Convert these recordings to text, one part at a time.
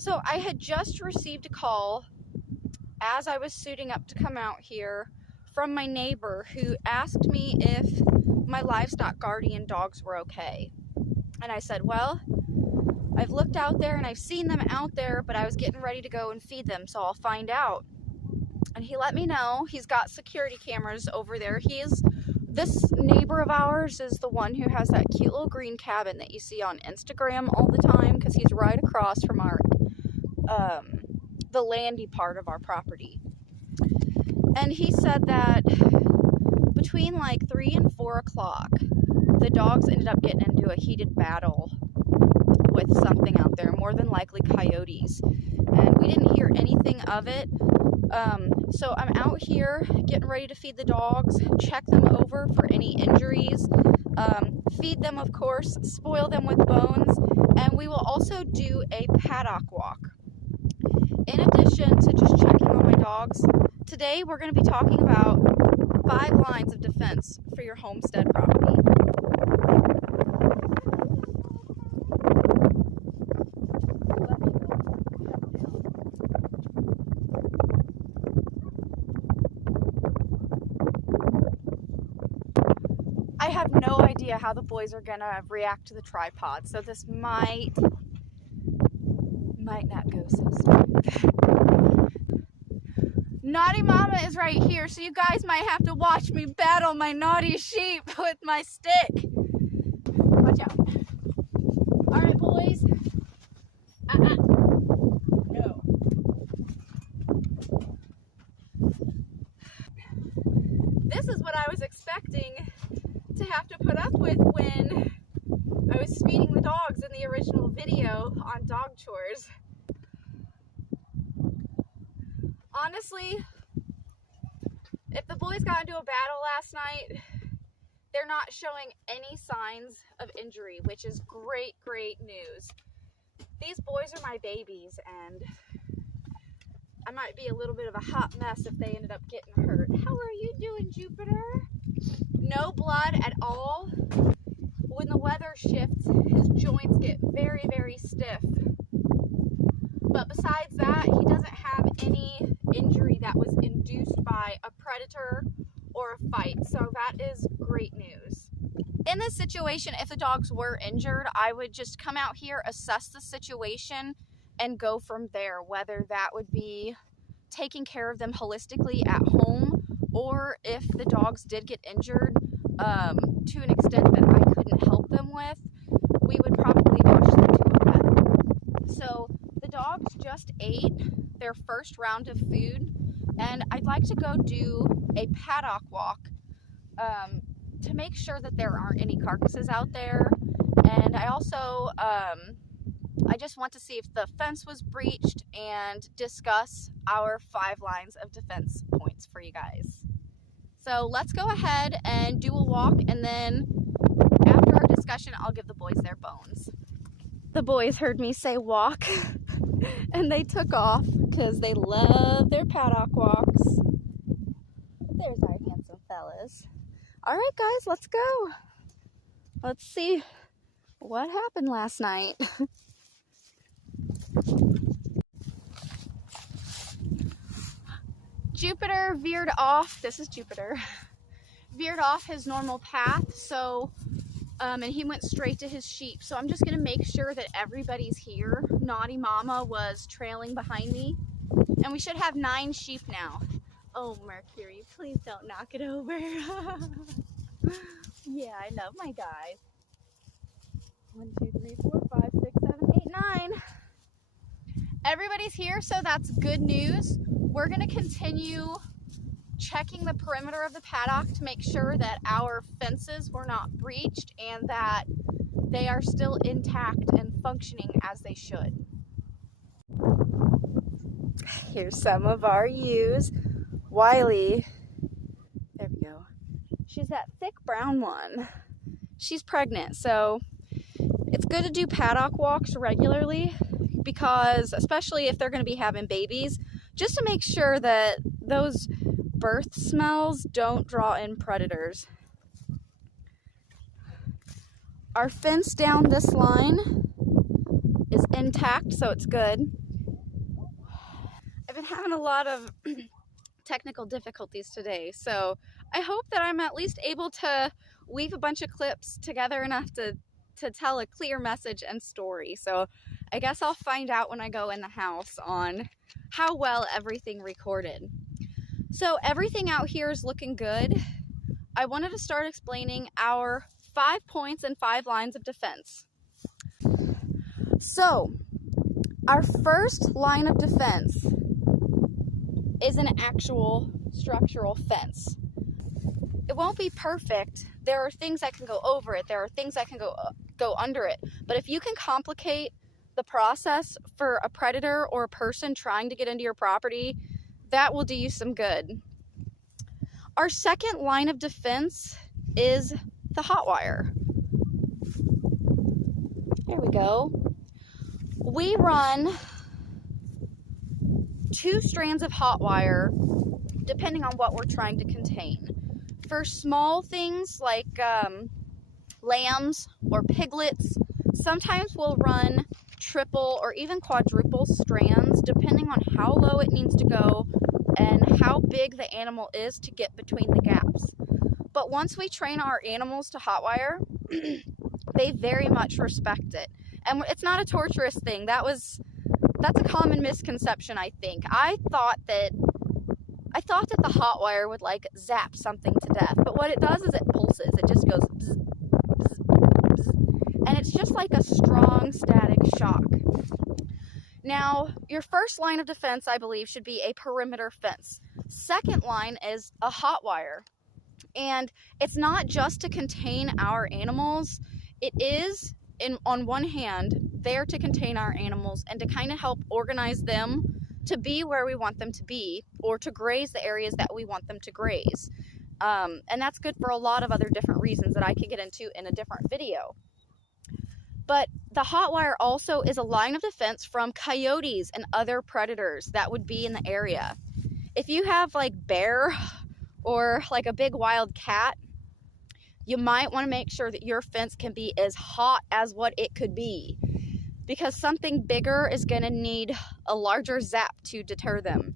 So I had just received a call as I was suiting up to come out here from my neighbor who asked me if my livestock guardian dogs were okay. And I said, well, I've looked out there and I've seen them out there, but I was getting ready to go and feed them, so I'll find out. And he let me know he's got security cameras over there. This neighbor of ours is the one who has that cute little green cabin that you see on Instagram all the time, because he's right across from our the landy part of our property. And he said that between like 3 and 4 o'clock, the dogs ended up getting into a heated battle with something out there, more than likely coyotes. And we didn't hear anything of it. So I'm out here getting ready to feed the dogs, check them over for any injuries, feed them, of course, spoil them with bones, and we will also do a paddock walk. In addition to just checking on my dogs, today we're going to be talking about 5 lines of defense for your homestead property. I have no idea how the boys are gonna react to the tripod, so this might not go so smooth. Naughty Mama is right here, so you guys might have to watch me battle my naughty sheep with my stick. Watch out. Alright, boys. No. This is what I was expecting to have to put up with when I was feeding the dogs in the original video on dog chores. Honestly, if the boys got into a battle last night, they're not showing any signs of injury, which is great news. These boys are my babies, and I might be a little bit of a hot mess if they ended up getting hurt. How are you doing, Jupiter? No blood at all. When the weather shifts, his joints get very stiff. But besides that, he doesn't have any injury that was induced by a predator or a fight. So that is great news. In this situation, if the dogs were injured, I would just come out here, assess the situation, and go from there. Whether that would be taking care of them holistically at home, or if the dogs did get injured to an extent that I couldn't help them with, we would probably rush them to a vet. So the dogs just ate their first round of food, and I'd like to go do a paddock walk to make sure that there aren't any carcasses out there. And I also I just want to see if the fence was breached and discuss our 5 lines of defense points for you guys. So let's go ahead and do a walk, and then after our discussion, I'll give the boys their bones. The boys heard me say walk and they took off because they love their paddock walks. There's our handsome fellas. All right, guys, let's go. Let's see what happened last night. Jupiter veered off, this is Jupiter, veered off his normal path, so, and he went straight to his sheep. So I'm just gonna make sure that everybody's here. Naughty Mama was trailing behind me, and we should have 9 sheep now. Oh, Mercury, please don't knock it over. Yeah, I love my guys. 1, 2, 3, 4, 5, 6, 7, 8, 9. Everybody's here, so that's good news. We're going to continue checking the perimeter of the paddock to make sure that our fences were not breached and that they are still intact and functioning as they should. Here's some of our ewes. Wiley, there we go. She's that thick brown one. She's pregnant, so it's good to do paddock walks regularly, because especially if they're going to be having babies, just to make sure that those birth smells don't draw in predators. Our fence down this line is intact, so it's good. been having a lot of technical difficulties today, so I hope that I'm at least able to weave a bunch of clips together enough to tell a clear message and story. So I guess I'll find out when I go in the house on how well everything recorded. So everything out here is looking good. I wanted to start explaining our 5 points and 5 lines of defense. So our first line of defense is an actual structural fence. It won't be perfect. There are things that can go over it. There are things that can go under it. But if you can complicate the process for a predator or a person trying to get into your property, that will do you some good. Our second line of defense is the hot wire. There we go. We run 2 strands of hot wire depending on what we're trying to contain. For small things like lambs or piglets, sometimes we'll run triple or even quadruple strands depending on how low it needs to go and how big the animal is to get between the gaps. But once we train our animals to hot wire, they very much respect it. And it's not a torturous thing. That's a common misconception, I think. I thought that the hot wire would like zap something to death, but what it does is it pulses. It just goes bzz, bzz, bzz, and it's just like a strong static shock. Now, your first line of defense, I believe, should be a perimeter fence. Second line is a hot wire, and it's not just to contain our animals. It is, on one hand, there to contain our animals and to kind of help organize them to be where we want them to be, or to graze the areas that we want them to graze. And that's good for a lot of other different reasons that I could get into in a different video. But the hot wire also is a line of defense from coyotes and other predators that would be in the area. If you have like bear or like a big wild cat, you might want to make sure that your fence can be as hot as what it could be, because something bigger is going to need a larger zap to deter them.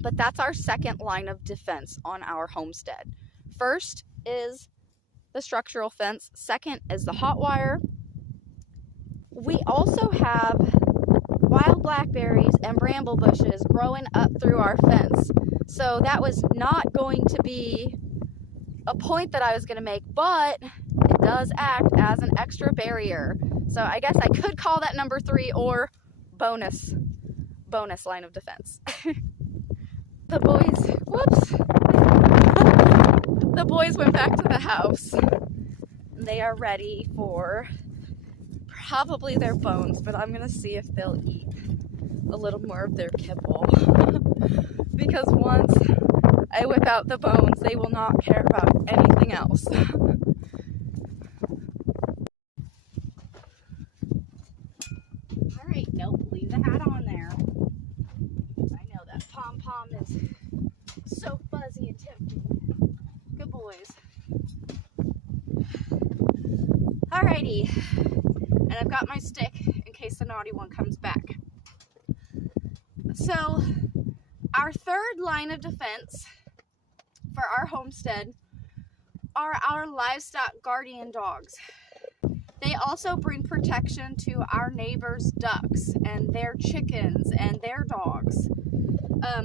But that's our second line of defense on our homestead. First is the structural fence. Second is the hot wire. We also have wild blackberries and bramble bushes growing up through our fence. So that was not going to be a point that I was going to make, but it does act as an extra barrier. So I guess I could call that number 3 or bonus line of defense. The boys went back to the house. They are ready for probably their bones, but I'm gonna see if they'll eat a little more of their kibble. Because once I whip out the bones, they will not care about anything else. Alright, nope, leave the hat on there. I know that pom-pom is so fuzzy and tempting. Good boys. Alrighty, and I've got my stick in case the naughty one comes back. So, our third line of defense for our homestead are our livestock guardian dogs. They also bring protection to our neighbors' ducks and their chickens and their dogs.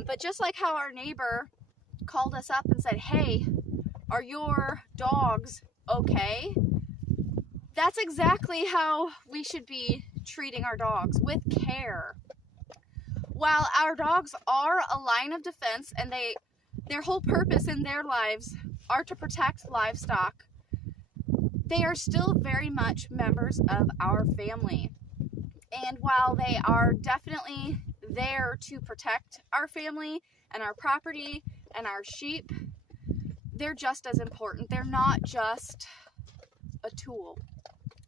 But just like how our neighbor called us up and said, "Hey, are your dogs okay?" That's exactly how we should be treating our dogs, with care. While our dogs are a line of defense and their whole purpose in their lives are to protect livestock, they are still very much members of our family. And while they are definitely there to protect our family and our property and our sheep, they're just as important. They're not just a tool.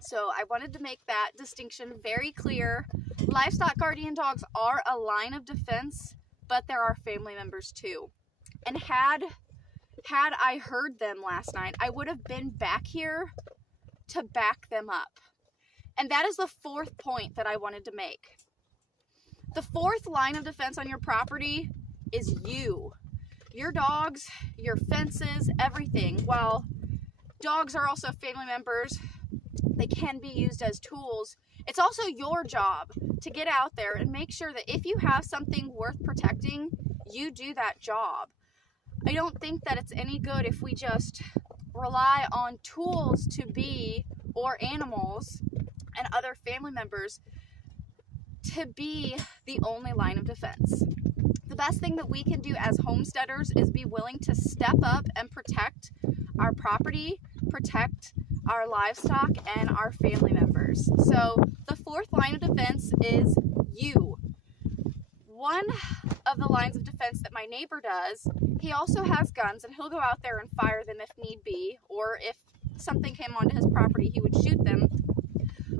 So I wanted to make that distinction very clear. Livestock guardian dogs are a line of defense, but there are family members too. And had I heard them last night, I would have been back here to back them up. And that is the fourth point that I wanted to make. The fourth line of defense on your property is you. Your dogs, your fences, everything. While dogs are also family members, they can be used as tools. It's also your job to get out there and make sure that if you have something worth protecting, you do that job. I don't think that it's any good if we just rely on tools to be, or animals and other family members to be the only line of defense. The best thing that we can do as homesteaders is be willing to step up and protect our property, protect our livestock, and our family members. So the fourth line of defense is you. One of the lines of defense that my neighbor does, he also has guns, and he'll go out there and fire them if need be, or if something came onto his property, he would shoot them.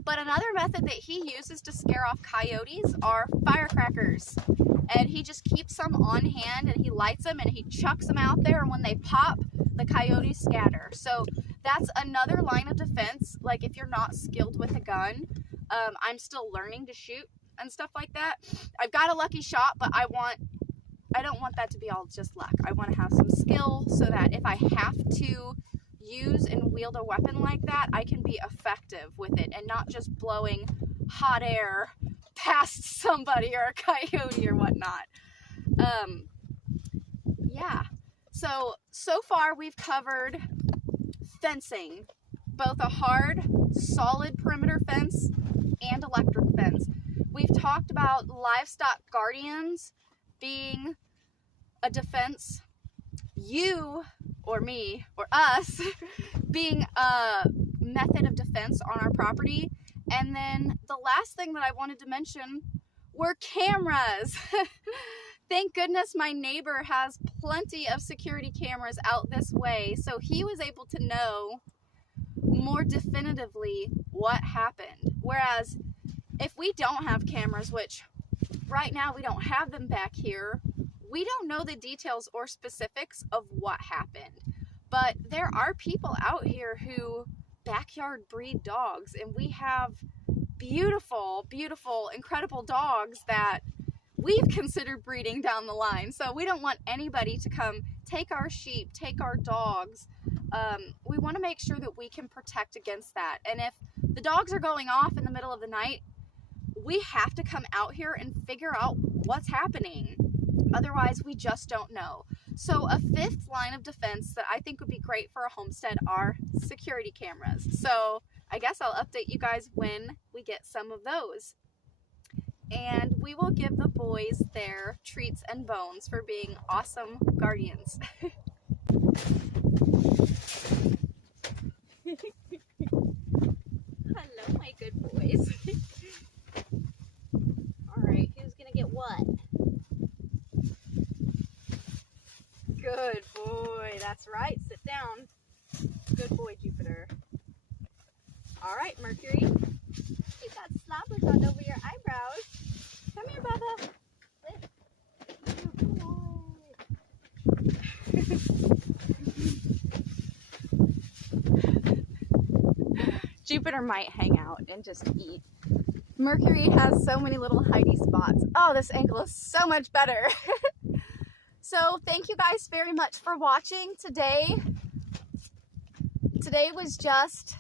But another method that he uses to scare off coyotes are firecrackers. And he just keeps them on hand, and he lights them, and he chucks them out there, and when they pop, the coyotes scatter. So that's another line of defense. Like, if you're not skilled with a gun, I'm still learning to shoot and stuff like that. I've got a lucky shot, but I don't want that to be all just luck. I want to have some skill so that if I have to use and wield a weapon like that, I can be effective with it and not just blowing hot air past somebody or a coyote or whatnot. Yeah. So far we've covered fencing, both a hard, solid perimeter fence and electric fence. We've talked about livestock guardians being a defense, you or me or us being a method of defense on our property. And then the last thing that I wanted to mention were cameras. Thank goodness my neighbor has plenty of security cameras out this way, so he was able to know more definitively what happened. Whereas if we don't have cameras, which right now we don't have them back here, we don't know the details or specifics of what happened. But there are people out here who backyard breed dogs, and we have beautiful, beautiful, incredible dogs that we've considered breeding down the line. So we don't want anybody to come take our sheep, take our dogs. We want to make sure that we can protect against that. And if the dogs are going off in the middle of the night, we have to come out here and figure out what's happening. Otherwise, we just don't know. So a fifth line of defense that I think would be great for a homestead are security cameras. So I guess I'll update you guys when we get some of those. And we will give the boys their treats and bones for being awesome guardians. Hello, my good boys. All right, who's gonna get what? Good boy, that's right. Sit down. Good boy, Jupiter. All right, Mercury. You got sloppers on over your eyebrows. Come here, Bubba. Jupiter might hang out and just eat. Mercury has so many little hidey spots. Oh, this ankle is so much better. So thank you guys very much for watching today. Today was just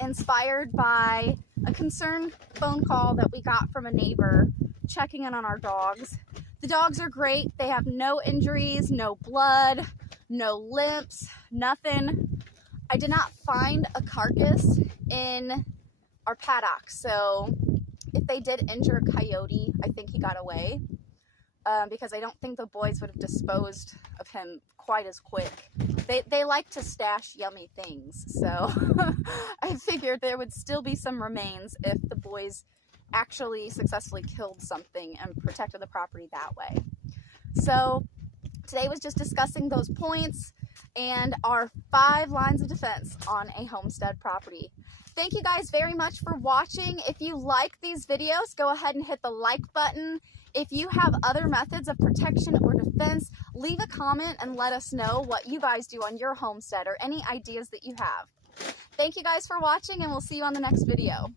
inspired by a concerned phone call that we got from a neighbor checking in on our dogs. The dogs are great. They have no injuries, no blood, no limps, nothing. I did not find a carcass in our paddock, so if they did injure a coyote, I think he got away. Because I don't think the boys would have disposed of him quite as quick. They like to stash yummy things, so I figured there would still be some remains if the boys actually successfully killed something and protected the property that way. So today was just discussing those points and our 5 lines of defense on a homestead property. Thank you guys very much for watching. If you like these videos, go ahead and hit the like button. If you have other methods of protection or defense, leave a comment and let us know what you guys do on your homestead or any ideas that you have. Thank you guys for watching, and we'll see you on the next video.